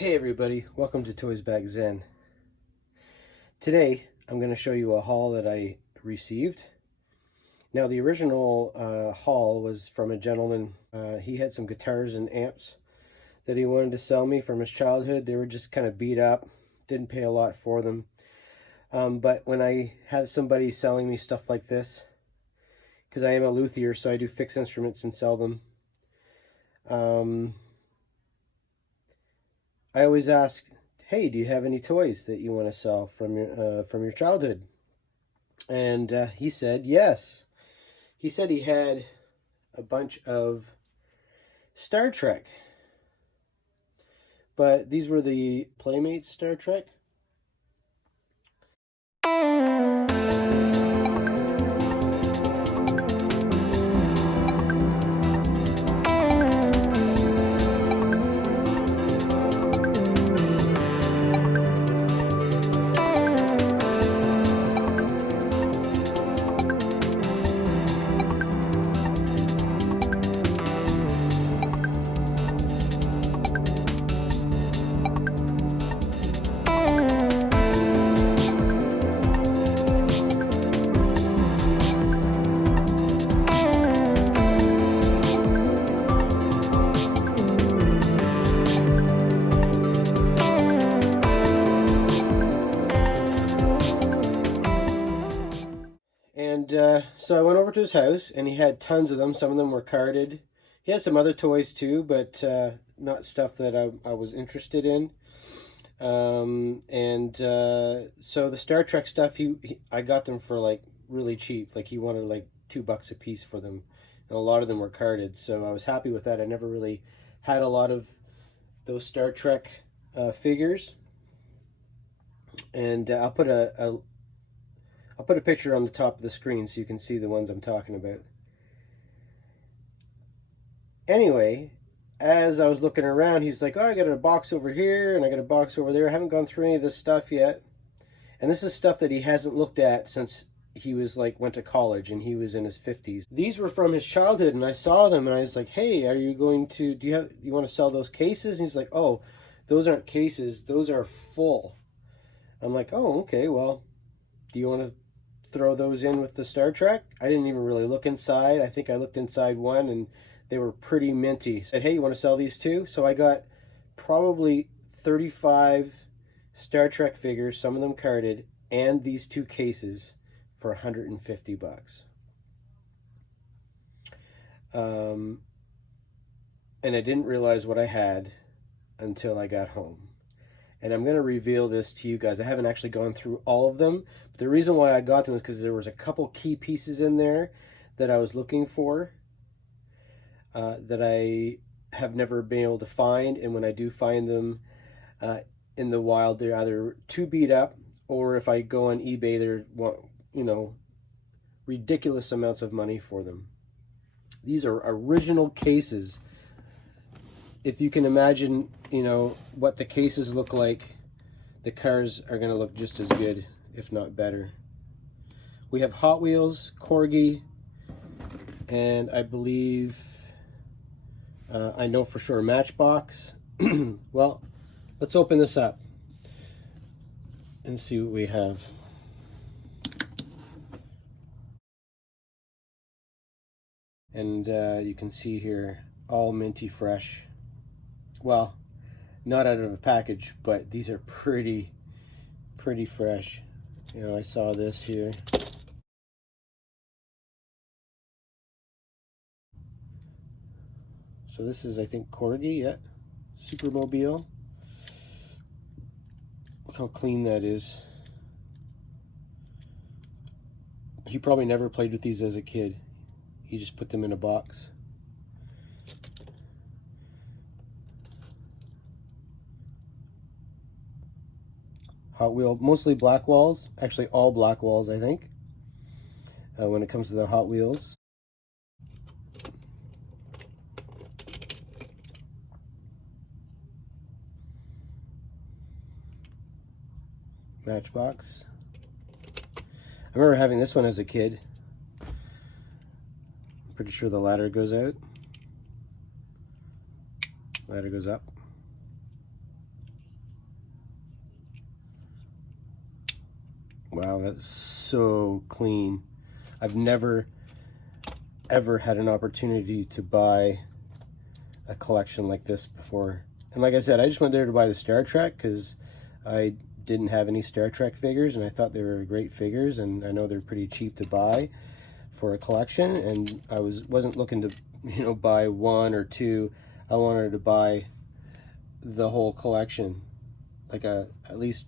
Hey everybody, welcome to Toysbackzen. Today I'm going to show you a haul that I received. Now the original haul was from a gentleman. He had some guitars and amps that he wanted to sell me from his childhood. They were just kind of beat up, didn't pay a lot for them. But when I have somebody selling me stuff like this, because I am a luthier, so I do fix instruments and sell them, I always ask, hey, do you have any toys that you want to sell from your childhood? And he said yes. He said he had a bunch of Star Trek, but these were the Playmates Star Trek. And so I went over to his house, and he had tons of them. Some of them were carded. He had some other toys too, but not stuff that I was interested in. So the Star Trek stuff, I got them for like really cheap. Like he wanted like $2 a piece for them, and a lot of them were carded. So I was happy with that. I never really had a lot of those Star Trek figures, and I'll put a picture on the top of the screen so you can see the ones I'm talking about. Anyway, as I was looking around, he's like, oh, I got a box over here and I got a box over there. I haven't gone through any of this stuff yet. And this is stuff that he hasn't looked at since he was went to college, and he was in his 50s. These were from his childhood, and I saw them and I was like, hey, are you going to, you want to sell those cases? And he's like, oh, those aren't cases, those are full. I'm like, oh, okay, well, do you want to throw those in with the Star Trek? I didn't even really look inside. I think I looked inside one and they were pretty minty. I said, hey, you want to sell these too? So I got probably 35 Star Trek figures, some of them carded, and these two cases for $150. And I didn't realize what I had until I got home. And I'm going to reveal this to you guys. I haven't actually gone through all of them. But the reason why I got them is because there was a couple key pieces in there that I was looking for that I have never been able to find. And when I do find them in the wild, they're either too beat up, or if I go on eBay, they're, ridiculous amounts of money for them. These are original cases. If you can imagine, what the cases look like, the cars are going to look just as good, if not better. We have Hot Wheels, Corgi, and I believe, I know for sure, Matchbox. Well, let's open this up and see what we have. And you can see here, all minty fresh. Well, not out of a package, but these are pretty fresh. I saw this here. So this is, I think, Corgi, yeah. Supermobile. Look how clean that is. He probably never played with these as a kid. He just put them in a box. Hot Wheel, mostly black walls, actually all black walls, I think, when it comes to the Hot Wheels. Matchbox. I remember having this one as a kid. I'm pretty sure the ladder goes out. Ladder goes up. Wow, that's so clean. I've never ever had an opportunity to buy a collection like this before. And like I said, I just went there to buy the Star Trek because I didn't have any Star Trek figures, and I thought they were great figures, and I know they're pretty cheap to buy for a collection, and I wasn't looking to, you know, buy one or two. I wanted to buy the whole collection, like at least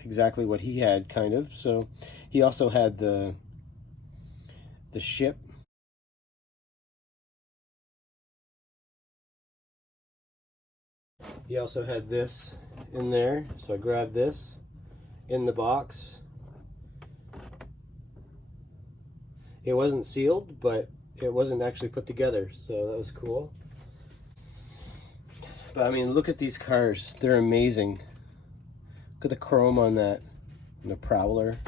exactly what he had, kind of. So he also had the ship. He also had this in there, so I grabbed this in the box. It wasn't sealed, but it wasn't actually put together, so that was cool. But I mean, look at these cars. They're amazing. Look at the chrome on that. And the Prowler.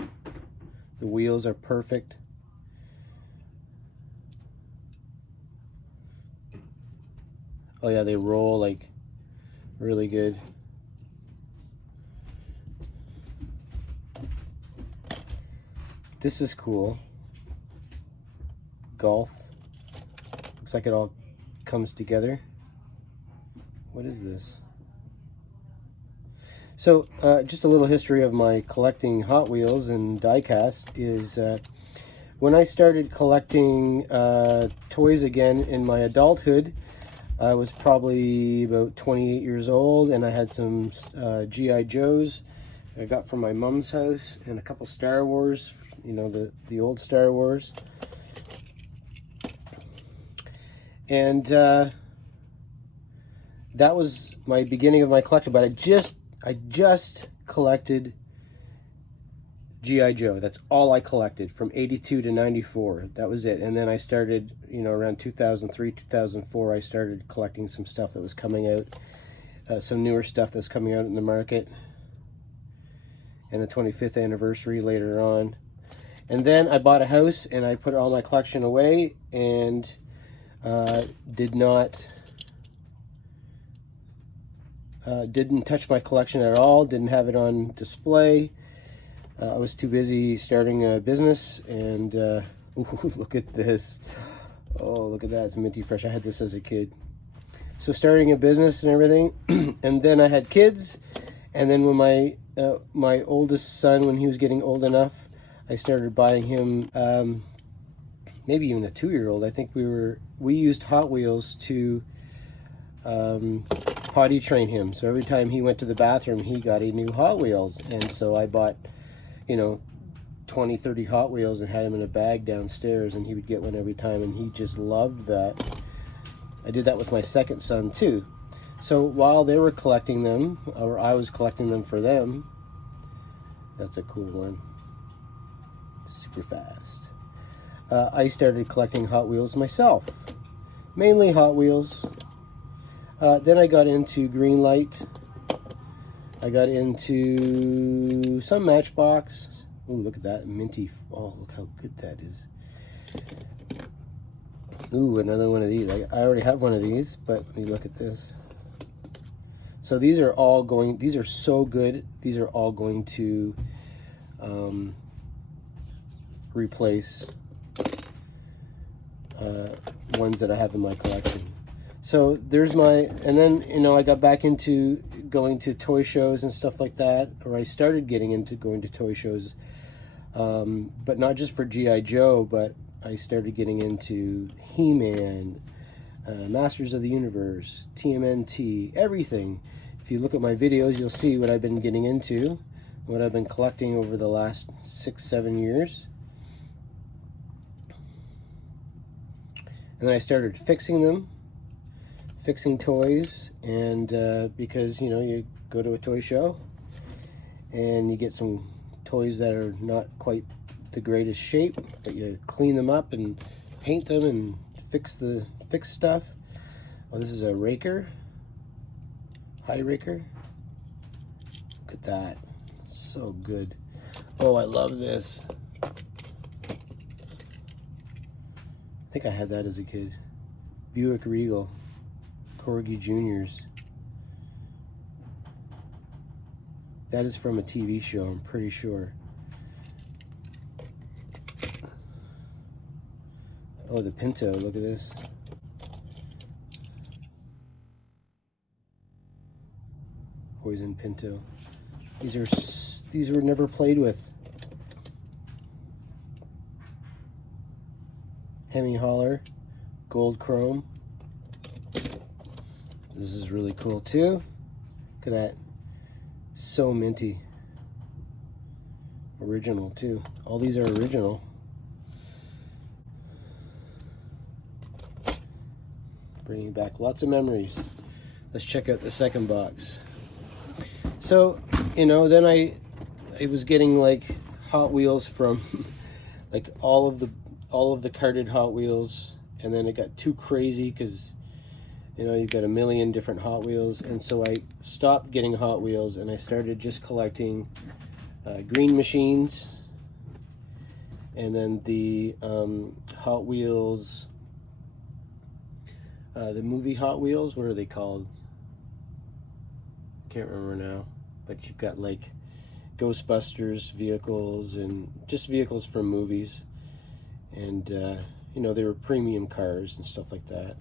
The wheels are perfect. Oh yeah, they roll like really good. This is cool. Golf. Looks like it all comes together. What is this? So, just a little history of my collecting Hot Wheels and Diecast is when I started collecting toys again in my adulthood, I was probably about 28 years old, and I had some G.I. Joes I got from my mom's house, and a couple Star Wars, you know, the old Star Wars. And that was my beginning of my collecting, but I just collected G.I. Joe. That's all I collected from 82 to 94. That was it. And then I started, you know, around 2003, 2004, I started collecting some stuff that was coming out, some newer stuff that's coming out in the market, and the 25th anniversary later on. And then I bought a house and I put all my collection away, and didn't touch my collection at all, didn't have it on display. I was too busy starting a business, and ooh, look at this. Oh, look at that, it's minty fresh. I had this as a kid. So starting a business and everything, and then I had kids, and then when my oldest son, when he was getting old enough, I started buying him maybe even a 2-year-old. I think we used Hot Wheels to potty train him. So every time he went to the bathroom, he got a new Hot Wheels. And so I bought, you know, 20, 30 Hot Wheels and had him in a bag downstairs, and he would get one every time, and he just loved that. I did that with my second son too. So while they were collecting them, or I was collecting them for them, that's a cool one. Super fast. I started collecting Hot Wheels myself. Mainly Hot Wheels. Then I got into Greenlight. I got into some Matchbox. Ooh, look at that minty. Oh, look how good that is. Ooh, another one of these. I already have one of these, but let me look at this. So these are all going, these are so good. These are all going to replace ones that I have in my collection. So there's my, and then, you know, I got back into going to toy shows and stuff like that, or I started getting into going to toy shows, but not just for G.I. Joe, but I started getting into He-Man, Masters of the Universe, TMNT, everything. If you look at my videos, you'll see what I've been getting into, what I've been collecting over the last 6-7 years. And then I started fixing them, fixing toys, and because, you know, you go to a toy show and you get some toys that are not quite the greatest shape, but you clean them up and paint them and fix stuff. Oh, this is a raker, high raker. Look at that, so good. Oh, I love this. I think I had that as a kid. Buick Regal, Corgi Juniors. That is from a TV show, I'm pretty sure. Oh, the Pinto, look at this. Poison Pinto. These were never played with. Hemi Holler, gold chrome. This is really cool too. Look at that. So minty. Original too. All these are original. Bringing back lots of memories. Let's check out the second box. So, you know, then I was getting like Hot Wheels from like all of the carded Hot Wheels, and then it got too crazy because, you know, you've got a million different Hot Wheels, and so I stopped getting Hot Wheels and I started just collecting green machines, and then the Hot Wheels, the movie Hot Wheels, what are they called? Can't remember now, but you've got like Ghostbusters vehicles and just vehicles from movies, and you know, they were premium cars and stuff like that.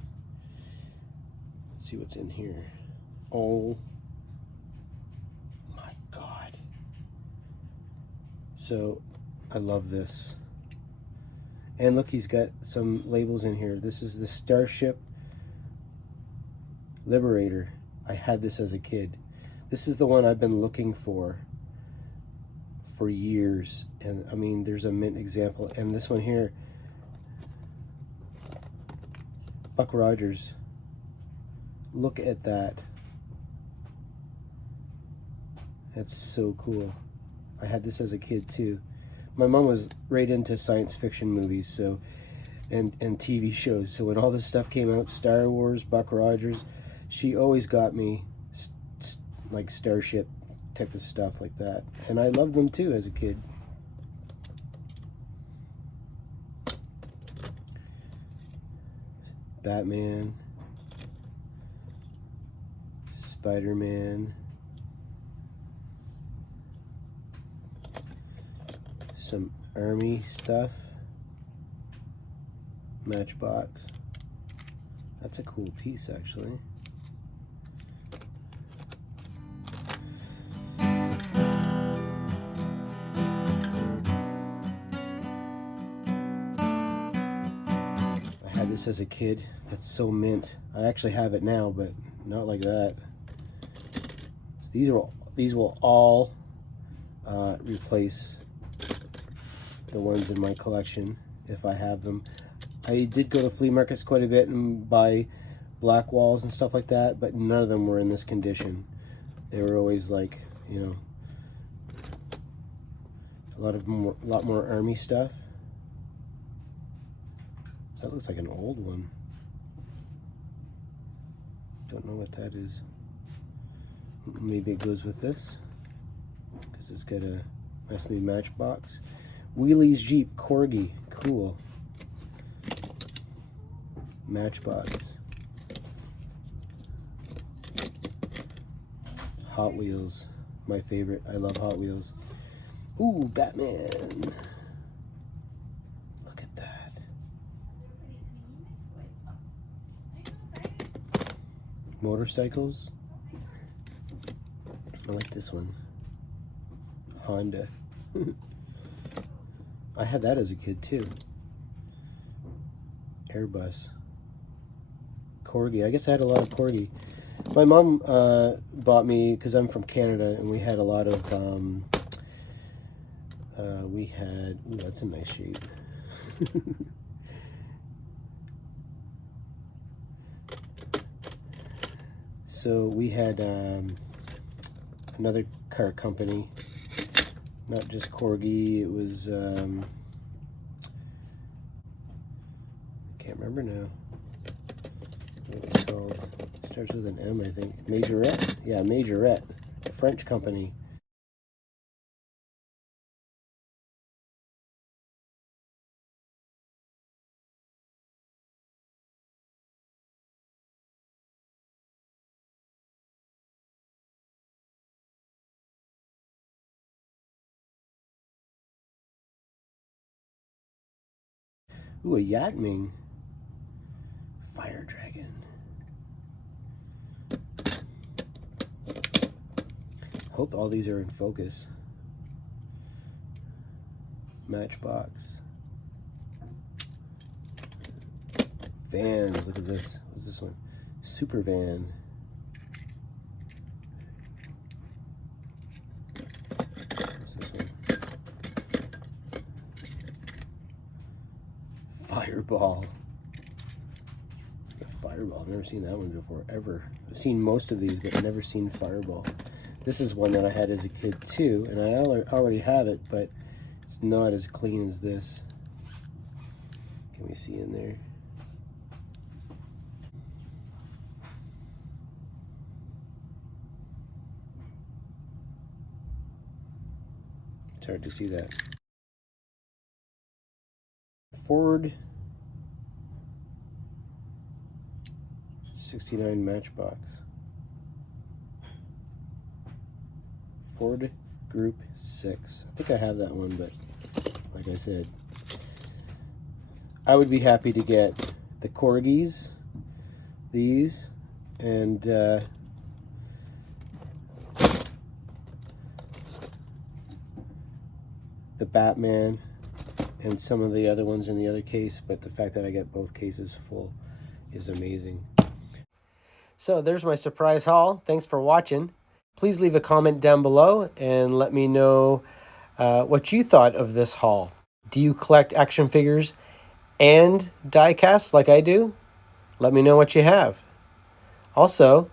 Let's see what's in here. Oh my god. So I love this. And look, he's got some labels in here. This is the Starship Liberator. I had this as a kid. This is the one I've been looking for years. And I mean, there's a mint example. And this one here, Buck Rogers. Look at that. That's so cool. I had this as a kid too. My mom was right into science fiction movies, so and TV shows. So when all this stuff came out, Star Wars, Buck Rogers, she always got me like Starship type of stuff like that. And I loved them too as a kid. Batman, Spider-Man, some army stuff, Matchbox. That's a cool piece actually. I had this as a kid. That's so mint. I actually have it now, but not like that. So these will all replace the ones in my collection if I have them. I did go to flea markets quite a bit and buy black walls and stuff like that, but none of them were in this condition. They were always like, you know, a lot more army stuff. That looks like an old one. Don't know what that is. Maybe it goes with this because it's got a has to be Matchbox. Wheelie's Jeep Corgi, cool. Matchbox. Hot Wheels, my favorite. I love Hot Wheels. Ooh, Batman. Look at that. Motorcycles. I like this one. Honda. I had that as a kid too. Airbus. Corgi. I guess I had a lot of Corgi. My mom bought me, because I'm from Canada, and we had a lot of, ooh, that's a nice shape. So we had another car company, not just Corgi, it was, I can't remember now what it's called. It starts with an M, I think. Majorette? Yeah, Majorette, a French company. Ooh, a Yatming. Fire dragon. Hope all these are in focus. Matchbox. Vans, look at this. What's this one? Super van. What's this one? Fireball. Fireball, I've never seen that one before, ever. I've seen most of these, but I've never seen Fireball. This is one that I had as a kid too, and I already have it, but it's not as clean as this. Can we see in there? It's hard to see that. Ford 69 Matchbox. Ford Group 6. I think I have that one, but like I said, I would be happy to get the Corgis, these, and the Batman, and some of the other ones in the other case, but the fact that I get both cases full is amazing. So there's my surprise haul. Thanks for watching. Please leave a comment down below and let me know what you thought of this haul. Do you collect action figures and diecasts like I do? Let me know what you have. Also,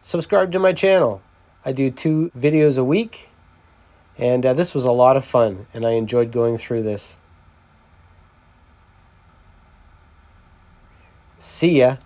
subscribe to my channel. I do 2 videos a week, and this was a lot of fun, and I enjoyed going through this. See ya.